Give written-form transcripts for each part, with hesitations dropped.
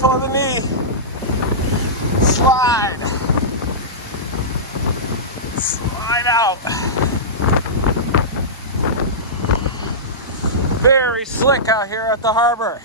before the knee. Slide. Slide out. Very slick out here at the harbor.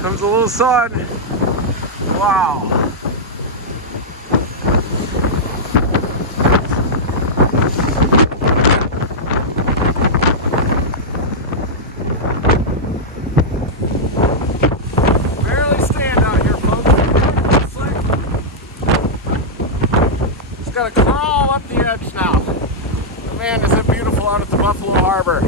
Comes a little sun. Wow. Barely stand out here, folks. Just gotta crawl up the edge now. But man, is it beautiful out at the Buffalo Harbor.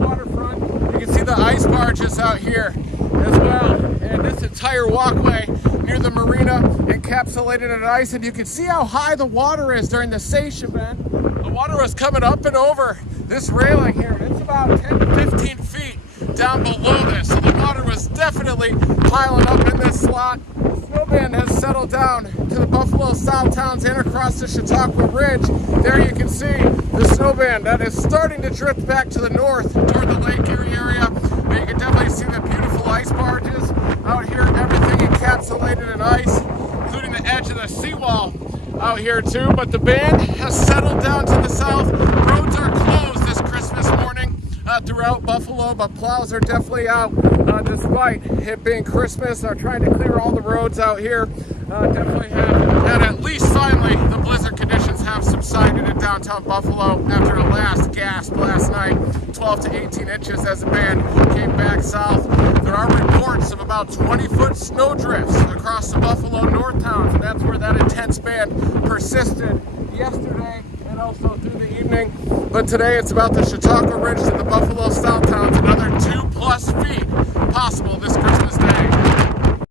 waterfront. You can see the ice barges out here as well. And this entire walkway near the marina encapsulated in ice. And you can see how high the water is during the Seisha bend. The water was coming up and over this railing here. It's about 10 to 15 feet down below this. So the water was definitely piling up in this slot. The snowband has settled down to the Buffalo South Towns and across the Chautauqua Ridge. There you can see the snowband that is starting to drift back to the north toward the Lake Erie area. But you can definitely see the beautiful ice barges out here, everything encapsulated in ice, including the edge of the seawall out here too. But the band has settled down to the south. Roads are closed this Christmas morning throughout Buffalo, but plows are definitely out despite it being Christmas. They're trying to clear all the roads out here. Definitely have, and at least finally the blizzard conditions have subsided in downtown Buffalo after a last gasp last night. 12 to 18 inches as the band came back south. There are reports of about 20-foot snow drifts across the Buffalo North Towns, and that's where that intense band persisted yesterday and also through the evening. But today it's about the Chautauqua Ridge to the Buffalo South Towns, another 2+ feet possible this Christmas Day.